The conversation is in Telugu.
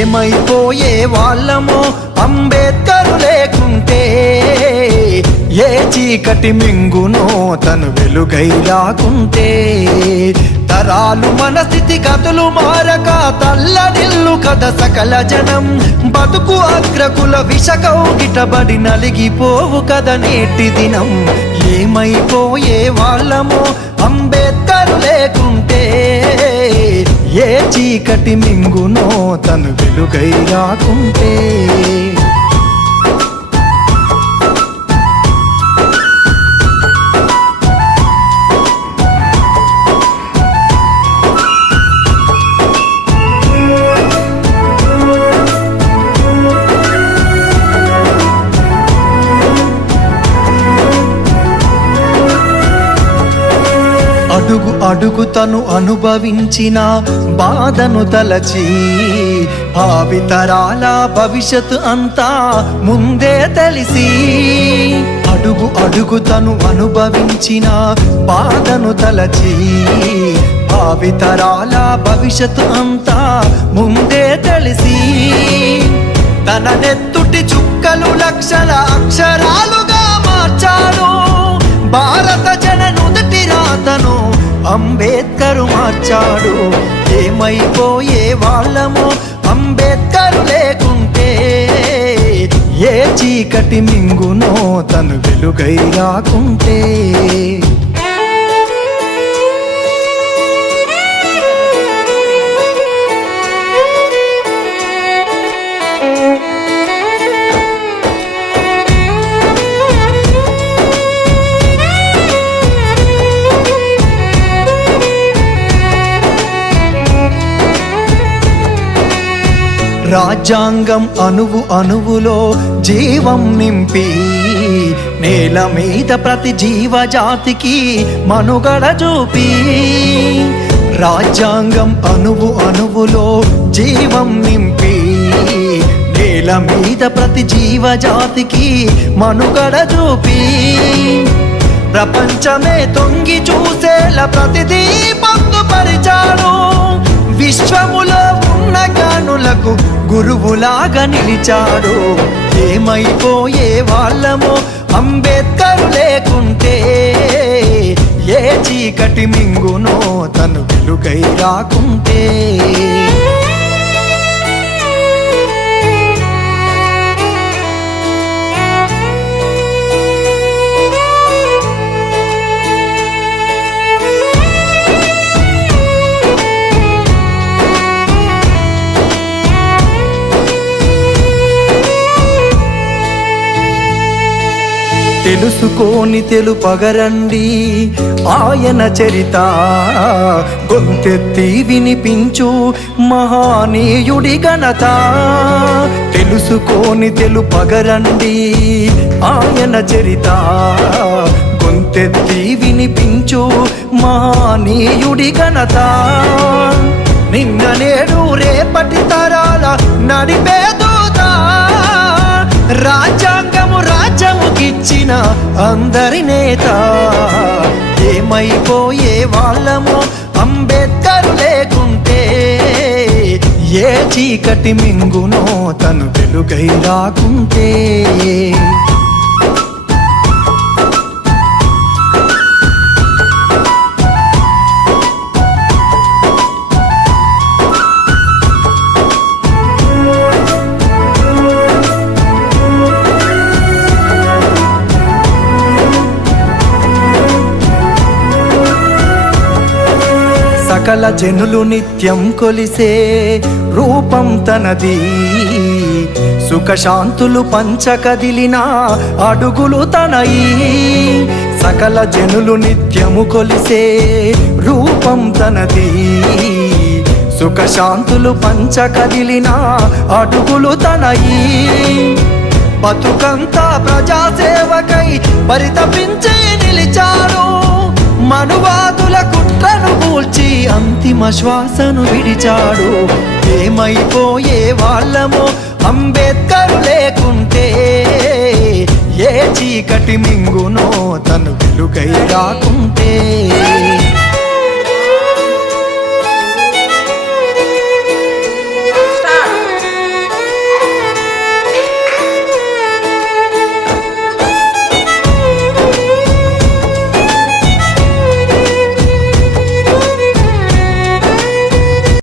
ఏమైపోయే వాళ్ళమో అంబేద్కరు లేకుంటే, ఏ చీకటి మింగునో తను వెలుగై రాకుంటే. తరాలు మన స్థితి గతులు మారక తల్లడిల్లు కథ సకల జనం, బతుకు అగ్రకుల విషకౌగిటబడి నలిగిపోవు కథ నేటి దినం. ఏమైపోయే వాళ్ళమో అంబేద్కరు లేకుంటే, ఏ చీకటి మింగునో తను వెలుగై రాకుంటే. అడుగు అడుగు తను అనుభవించిన బాధను తలచి, భావితరాల భవిష్యత్తు అంతా ముందే తెలిసి. అడుగు అడుగు తను అనుభవించిన బాధను తలచి, భావితరాల భవిష్యత్తు అంతా ముందే తెలిసి. తన నెత్తుటి చుక్కలు లక్షల అక్షరాలుగా మార్చాడు, భారత జన నుదుటి రాతను అంబేద్కరు మార్చాడు. ఏమైపోయే వాళ్ళమో అంబేద్కరు లేకుంటే, ఏ చీకటి మింగునో తను వెలుగై రాకుంటే. రాజ్యాంగం అణువు అణువులో జీవం నింపి, నేల మీద ప్రతి జీవజాతికి మనుగడ చూపి. రాజ్యాంగం అణువు అణువులో జీవం నింపి, నేల మీద ప్రతి జీవజాతికి మనుగడ చూపి. ప్రపంచమే తొంగి చూసేలా ప్రతిదీ పొందుపరిచాడు, విశ్వములో ఉన్న జ్ఞానులకు గురువులాగా నిలిచాడు. ఏమైపోయే వాళ్ళమో అంబేద్కరు లేకుంటే, ఏ చీకటి మింగునో తను వెలుగై రాకుంటే. తెలుసుకోని తెలుపగరండి ఆయన చరిత, గొంతెత్తి వినిపించు మహానీయుడి ఘనత. తెలుసుకోని తెలుపగరండి ఆయన చరిత, గొంతెత్తి వినిపించు మహానీయుడి ఘనత. నిన్న నేడు రేపటి తరాల నడిపే దూత, రాజ్యాంగము రాజ్యముకిచ్చిన అందరి నేత. ఏమైపోయే వాళ్ళమో అంబేద్కరు లేకుంటే, ఏ చీకటి మింగునో తను వెలుగై రాకుంటే. సకల జనులు నిత్యం కొలిసే రూపం తనది, సుఖశాంతులు పంచకదిలిన అడుగులు తనయి. సకల జనులు నిత్యము కొలిసే రూపం తనది, సుఖశాంతులు పంచకదిలిన అడుగులు తనయి. బతుకంతా ప్రజాసేవకై పరితపించి నిలిచాడు, మనువాదుల కుట్రను కూల్చి అంతిమ శ్వాసను విడిచాడు. ఏమైపోయే వాళ్ళమో అంబేద్కరు లేకుంటే, ఏ చీకటి మింగునో తను వెలుగై రాకుంటే.